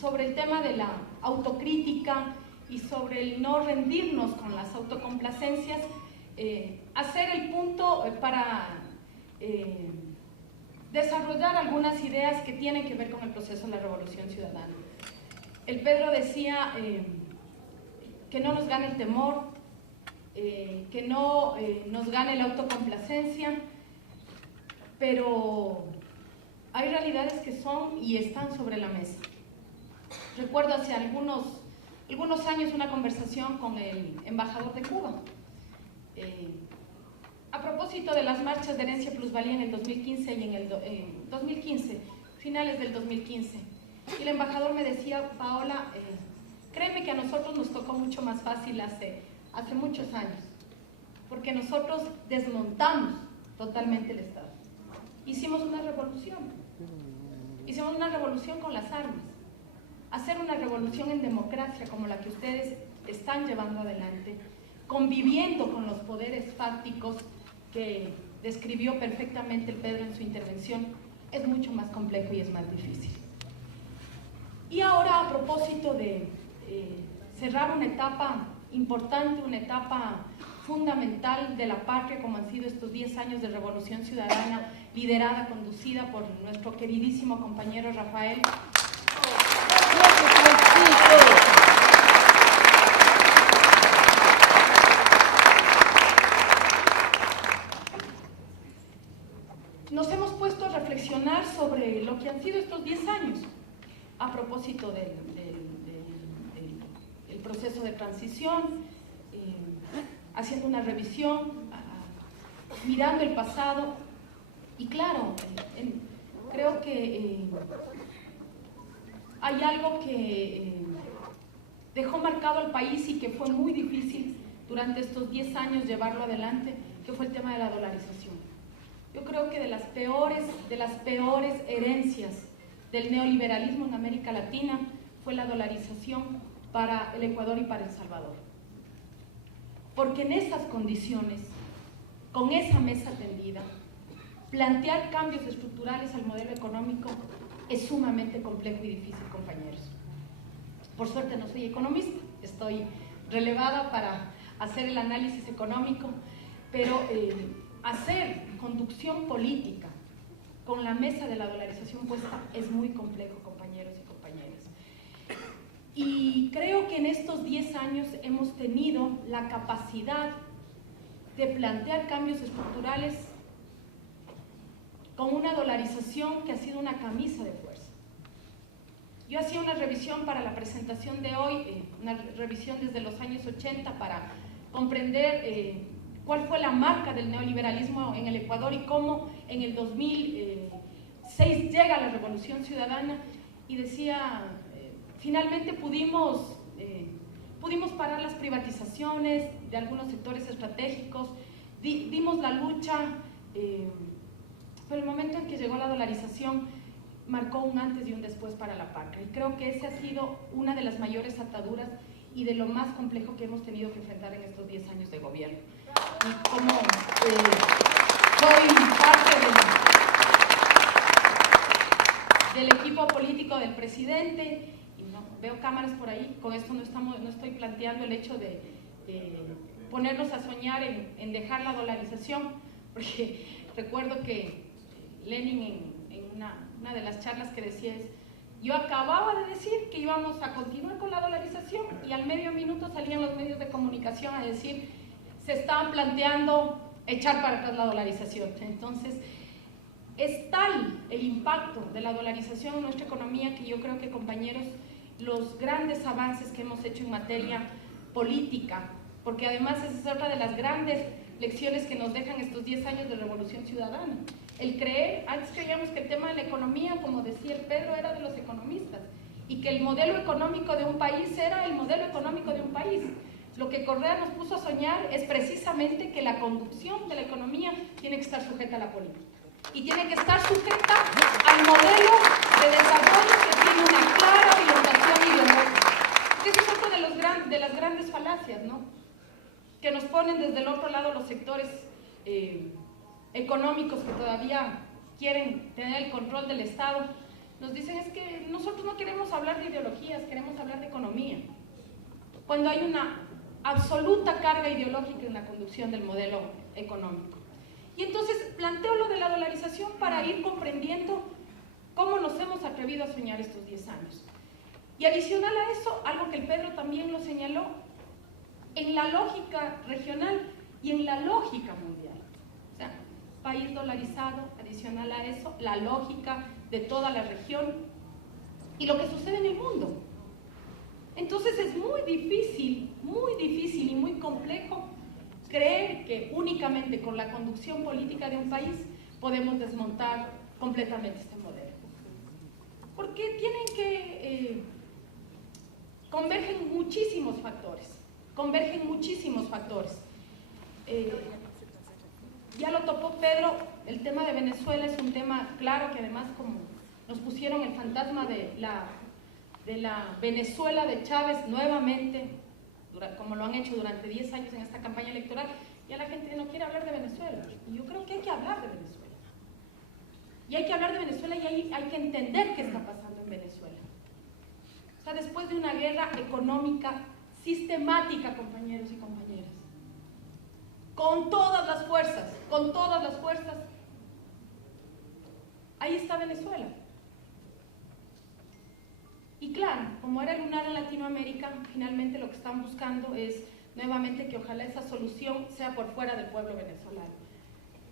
sobre el tema de la autocrítica y sobre el no rendirnos con las autocomplacencias, hacer el punto para desarrollar algunas ideas que tienen que ver con el proceso de la revolución ciudadana. El Pedro decía que no nos gane el temor, que no nos gane la autocomplacencia, pero hay realidades que son y están sobre la mesa. Recuerdo hace algunos años una conversación con el embajador de Cuba a propósito de las marchas de herencia plusvalía en el 2015 y en el 2015, finales del 2015. Y el embajador me decía: Paola, créeme que a nosotros nos tocó mucho más fácil hace muchos años, porque nosotros desmontamos totalmente el Estado. Hicimos una revolución con las armas. Hacer una revolución en democracia como la que ustedes están llevando adelante, conviviendo con los poderes fácticos que describió perfectamente el Pedro en su intervención, es mucho más complejo y es más difícil. Y ahora, a propósito de cerrar una etapa importante, una etapa fundamental de la patria, como han sido estos 10 años de revolución ciudadana, liderada, conducida por nuestro queridísimo compañero Rafael. Nos hemos puesto a reflexionar sobre lo que han sido estos 10 años, a propósito del proceso de transición, haciendo una revisión, mirando el pasado, y claro, creo que hay algo que dejó marcado al país y que fue muy difícil durante estos 10 años llevarlo adelante, que fue el tema de la dolarización. Yo creo que de las peores herencias del neoliberalismo en América Latina fue la dolarización para el Ecuador y para El Salvador. Porque en esas condiciones, con esa mesa tendida, plantear cambios estructurales al modelo económico es sumamente complejo y difícil, compañeros. Por suerte no soy economista, estoy relevada para hacer el análisis económico, pero hacer conducción política con la mesa de la dolarización puesta es muy complejo, compañeros y compañeras. Y creo que en estos 10 años hemos tenido la capacidad de plantear cambios estructurales con una dolarización que ha sido una camisa de fuerza. Yo hacía una revisión para la presentación de hoy, una revisión desde los años 80 para comprender cuál fue la marca del neoliberalismo en el Ecuador y cómo en el 2006 llega la Revolución Ciudadana, y decía, finalmente pudimos parar las privatizaciones de algunos sectores estratégicos, dimos la lucha, pero el momento en que llegó la dolarización marcó un antes y un después para la patria. Y creo que esa ha sido una de las mayores ataduras y de lo más complejo que hemos tenido que enfrentar en estos 10 años de gobierno. Y como soy parte del equipo político del presidente, y no veo cámaras por ahí, con esto no estoy planteando el hecho de ponernos a soñar en dejar la dolarización, porque recuerdo que Lenin en una de las charlas que decía es: yo acababa de decir que íbamos a continuar con la dolarización, y al medio minuto salían los medios de comunicación a decir se estaban planteando echar para atrás la dolarización. Entonces, es tal el impacto de la dolarización en nuestra economía que yo creo que, compañeros, los grandes avances que hemos hecho en materia política, porque además esa es otra de las grandes lecciones que nos dejan estos 10 años de revolución ciudadana. El creer, antes creíamos que el tema de la economía, como decía el Pedro, era de los economistas, y que el modelo económico de un país era el modelo económico de un país. Lo que Correa nos puso a soñar es precisamente que la conducción de la economía tiene que estar sujeta a la política, y tiene que estar sujeta al modelo de desarrollo que tiene una clara orientación ideológica. Eso es otra de las grandes falacias, ¿no?, que nos ponen desde el otro lado los sectores económicos que todavía quieren tener el control del Estado. nos dicen es que nosotros no queremos hablar de ideologías, queremos hablar de economía. Cuando hay una absoluta carga ideológica en la conducción del modelo económico. Y entonces planteo lo de la dolarización para ir comprendiendo cómo nos hemos atrevido a soñar estos 10 años. Y adicional a eso, algo que el Pedro también lo señaló, en la lógica regional y en la lógica mundial. O sea, país dolarizado, adicional a eso, la lógica de toda la región y lo que sucede en el mundo. Entonces es muy difícil y muy complejo creer que únicamente con la conducción política de un país podemos desmontar completamente este modelo. Porque tienen que convergen muchísimos factores. Ya lo topó Pedro, el tema de Venezuela es un tema claro que además como nos pusieron el fantasma de la Venezuela de Chávez nuevamente, como lo han hecho durante 10 años en esta campaña electoral, ya la gente no quiere hablar de Venezuela. Y yo creo que hay que hablar de Venezuela. Y hay que hablar de Venezuela y hay que entender qué está pasando en Venezuela. O sea, después de una guerra económica sistemática, compañeros y compañeras, con todas las fuerzas, ahí está Venezuela. Y claro, como era lunar en Latinoamérica, finalmente lo que están buscando es nuevamente que ojalá esa solución sea por fuera del pueblo venezolano.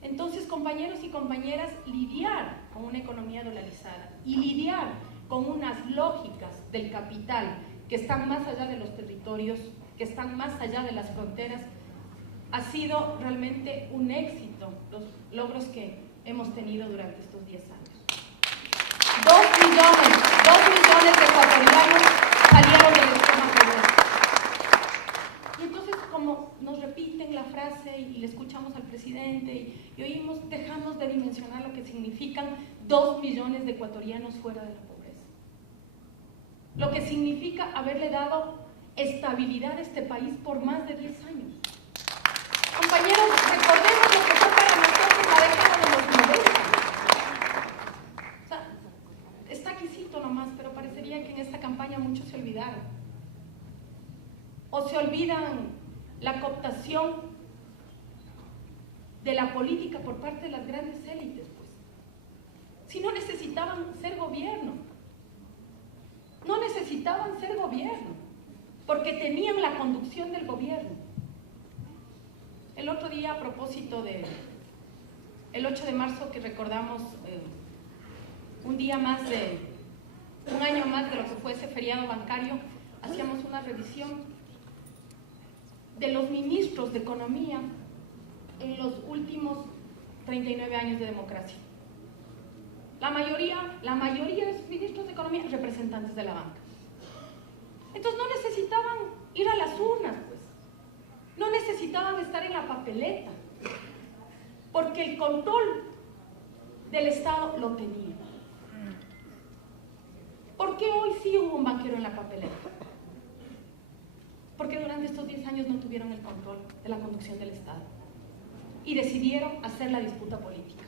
Entonces, compañeros y compañeras, lidiar con una economía dolarizada y lidiar con unas lógicas del capital que están más allá de los territorios, que están más allá de las fronteras, ha sido realmente un éxito los logros que hemos tenido durante estos 10 años. 2 millones de ecuatorianos salieron de la extrema pobreza. Y entonces, como nos repiten la frase y le escuchamos al presidente y oímos, dejamos de dimensionar lo que significan 2 millones de ecuatorianos fuera de la pobreza. Lo que significa haberle dado estabilidad a este país por más de 10 años. Compañeros, recordemos lo que fue para nosotros la década de los 90. O sea, está exquisito nomás, pero parecería que en esta campaña muchos se olvidaron. O se olvidan la cooptación de la política por parte de las grandes élites, pues. Si no necesitaban ser gobierno. No necesitaban ser gobierno, porque tenían la conducción del gobierno. El otro día, a propósito del 8 de marzo, que recordamos un año más de lo que fue ese feriado bancario, hacíamos una revisión de los ministros de Economía en los últimos 39 años de democracia. La mayoría de esos ministros de Economía, representantes de la banca. Entonces no necesitaban ir a las urnas, pues. No necesitaban estar en la papeleta, porque el control del Estado lo tenía. ¿Por qué hoy sí hubo un banquero en la papeleta? Porque durante estos 10 años no tuvieron el control de la conducción del Estado y decidieron hacer la disputa política.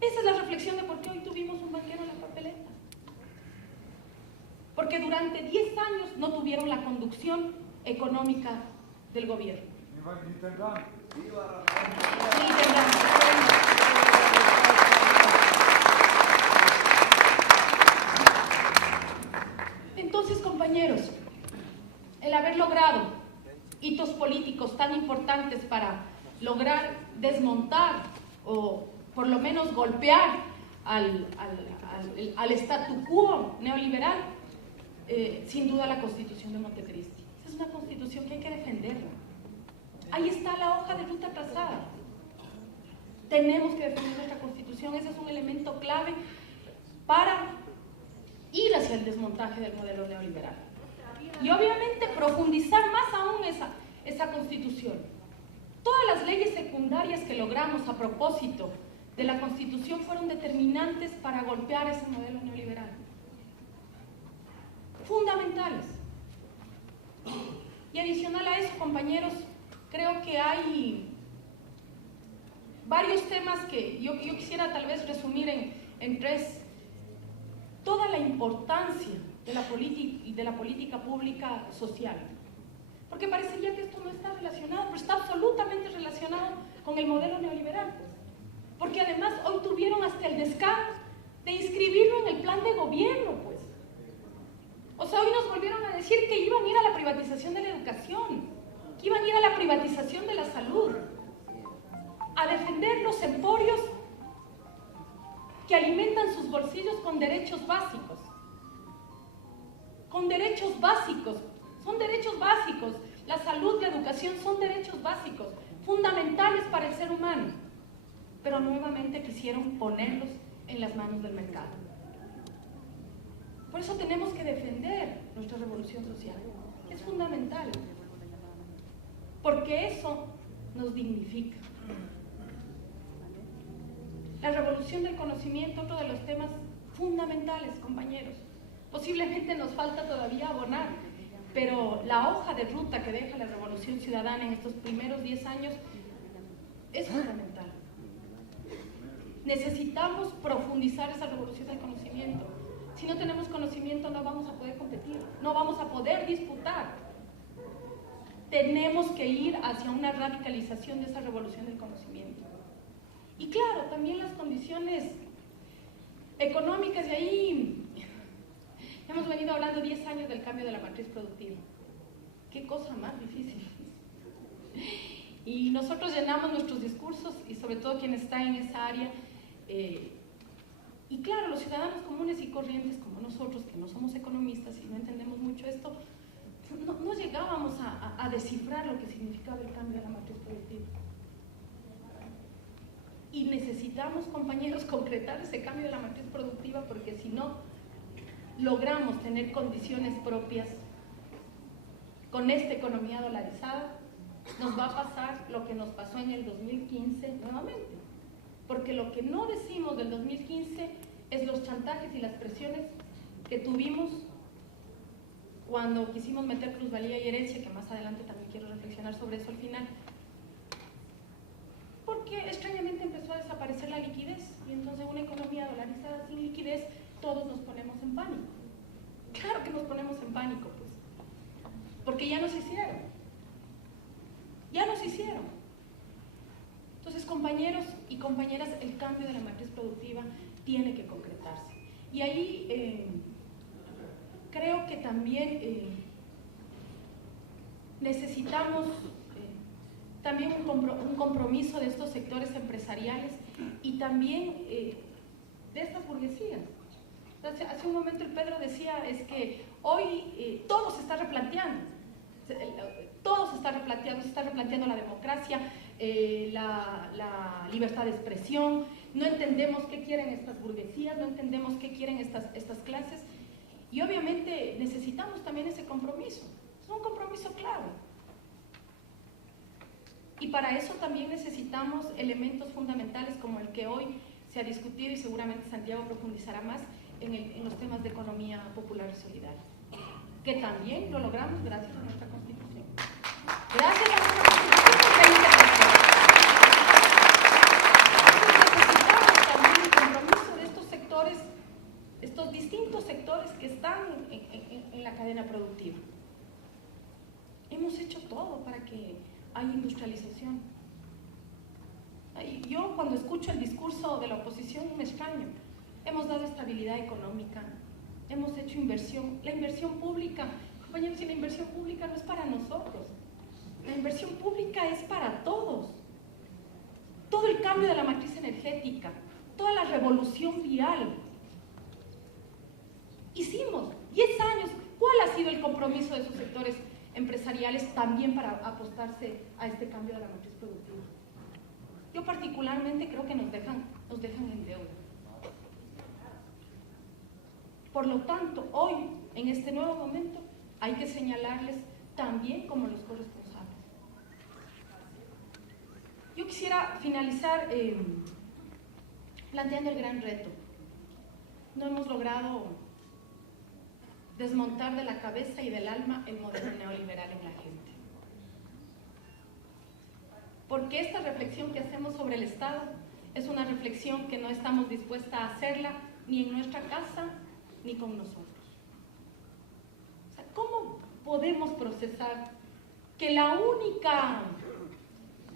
Esa es la reflexión de por qué hoy tuvimos un banquero en la papeleta. Porque durante 10 años no tuvieron la conducción económica del gobierno. Entonces, compañeros, el haber logrado hitos políticos tan importantes para lograr desmontar o por lo menos golpear al statu quo neoliberal, sin duda la Constitución de Montecristi. Esa es una Constitución que hay que defenderla. Ahí está la hoja de ruta trazada. Tenemos que defender nuestra Constitución. Ese es un elemento clave para ir hacia el desmontaje del modelo neoliberal. Y obviamente profundizar más aún esa Constitución. Todas las leyes secundarias que logramos a propósito de la Constitución fueron determinantes para golpear ese modelo neoliberal. Fundamentales. Y adicional a eso, compañeros, creo que hay varios temas que yo quisiera tal vez resumir en tres toda la importancia de la política pública social. Porque parecería que esto no está relacionado, pero está absolutamente relacionado con el modelo neoliberal. Porque además hoy tuvieron hasta el descaro de inscribirlo en el plan de gobierno, pues. O sea, hoy nos volvieron a decir que iban a ir a la privatización de la educación, que iban a ir a la privatización de la salud, a defender los emporios que alimentan sus bolsillos con derechos básicos. Con derechos básicos, son derechos básicos. La salud, la educación son derechos básicos, fundamentales para el ser humano. Pero nuevamente quisieron ponerlos en las manos del mercado. Por eso tenemos que defender nuestra revolución social. Es fundamental. Porque eso nos dignifica. La revolución del conocimiento, otro de los temas fundamentales, compañeros. Posiblemente nos falta todavía abonar, pero la hoja de ruta que deja la revolución ciudadana en estos primeros 10 años es fundamental. Necesitamos profundizar esa revolución del conocimiento. Si no tenemos conocimiento no vamos a poder competir, no vamos a poder disputar. Tenemos que ir hacia una radicalización de esa revolución del conocimiento. Y claro, también las condiciones económicas, y ahí hemos venido hablando 10 años del cambio de la matriz productiva. Qué cosa más difícil. Y nosotros llenamos nuestros discursos, y sobre todo quienes están en esa área, y claro, los ciudadanos comunes y corrientes como nosotros, que no somos economistas y no entendemos mucho esto, no llegábamos a descifrar lo que significaba el cambio de la matriz productiva. Y necesitamos, compañeros, concretar ese cambio de la matriz productiva, porque si no logramos tener condiciones propias con esta economía dolarizada, nos va a pasar lo que nos pasó en el 2015 nuevamente. Porque lo que no decimos del 2015 es los chantajes y las presiones que tuvimos cuando quisimos meter plusvalía y herencia, que más adelante también quiero reflexionar sobre eso al final. Porque extrañamente empezó a desaparecer la liquidez, y entonces una economía dolarizada sin liquidez, todos nos ponemos en pánico. Claro que nos ponemos en pánico, pues, porque ya nos hicieron. Ya nos hicieron. Entonces, compañeros y compañeras, el cambio de la matriz productiva tiene que concretarse. Y ahí creo que también necesitamos también un compromiso de estos sectores empresariales y también de estas burguesías. Entonces, hace un momento el Pedro decía, es que hoy todo se está replanteando. Todo se está replanteando la democracia, la libertad de expresión. No entendemos qué quieren estas burguesías, no entendemos qué quieren estas clases, y obviamente necesitamos también ese compromiso. Es un compromiso clave. Y para eso también necesitamos elementos fundamentales como el que hoy se ha discutido, y seguramente Santiago profundizará más en los temas de economía popular y solidaria, que también lo logramos gracias a nuestra Constitución. Gracias a nuestra Constitución. Necesitamos también el compromiso de estos sectores, estos distintos sectores que están en la cadena productiva. Hemos hecho todo para que haya industrialización. Yo cuando escucho el discurso de la oposición me extraño. Hemos dado estabilidad económica, hemos hecho inversión. La inversión pública, compañeros, y la inversión pública no es para nosotros. La inversión pública es para todos. Todo el cambio de la matriz energética, toda la revolución vial. Hicimos 10 años. ¿Cuál ha sido el compromiso de esos sectores empresariales también para apostarse a este cambio de la matriz productiva? Yo particularmente creo que nos dejan en deuda. Por lo tanto, hoy, en este nuevo momento, hay que señalarles también como los corresponsables. Yo quisiera finalizar planteando el gran reto. No hemos logrado desmontar de la cabeza y del alma el modelo neoliberal en la gente. Porque esta reflexión que hacemos sobre el Estado es una reflexión que no estamos dispuestas a hacerla ni en nuestra casa ni con nosotros. O sea, ¿cómo podemos procesar que la única,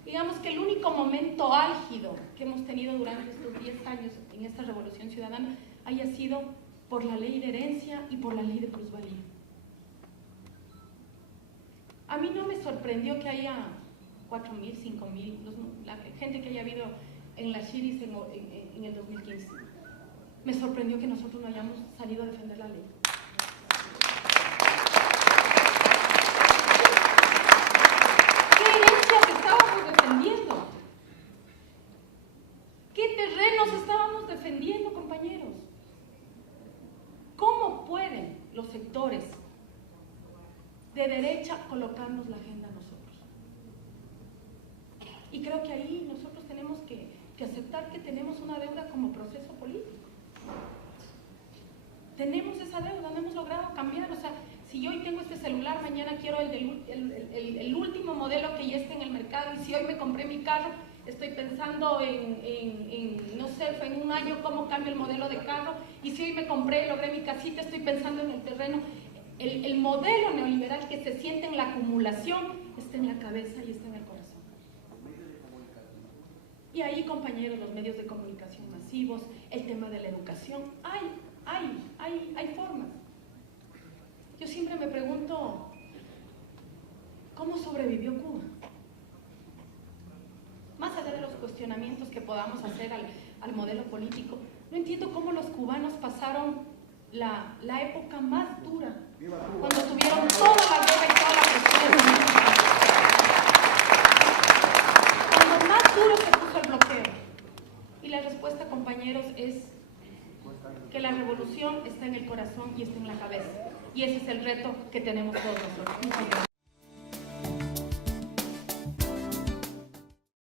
digamos que el único momento álgido que hemos tenido durante estos 10 años en esta revolución ciudadana haya sido por la ley de herencia y por la ley de plusvalía? A mí no me sorprendió que haya 4.000, 5.000, la gente que haya habido en las Chiris en el 2015. Me sorprendió que nosotros no hayamos salido a defender la ley. ¿Qué herencias estábamos defendiendo? ¿Qué terrenos estábamos defendiendo, compañeros? ¿Cómo pueden los sectores de derecha colocarnos la agenda a nosotros? Y creo que ahí nosotros tenemos que aceptar que tenemos una deuda como proceso político. Tenemos esa deuda, no hemos logrado cambiar. O sea, si yo hoy tengo este celular, mañana quiero el último modelo que ya esté en el mercado, y si hoy me compré mi carro, estoy pensando no sé, en un año cómo cambio el modelo de carro, y si hoy me compré, logré mi casita, estoy pensando en el terreno. El modelo neoliberal que se siente en la acumulación está en la cabeza y está en el corazón. Y ahí, compañeros, los medios de comunicación masivos, el tema de la educación, hay formas. Yo siempre me pregunto, ¿cómo sobrevivió Cuba? Más allá de los cuestionamientos que podamos hacer al modelo político, no entiendo cómo los cubanos pasaron la época más dura, cuando tuvieron toda la guerra y toda la presión económica. Cuando más duro se puso el bloqueo. Y la respuesta, compañeros, es que la revolución está en el corazón y está en la cabeza. Y ese es el reto que tenemos todos nosotros. Muchas gracias.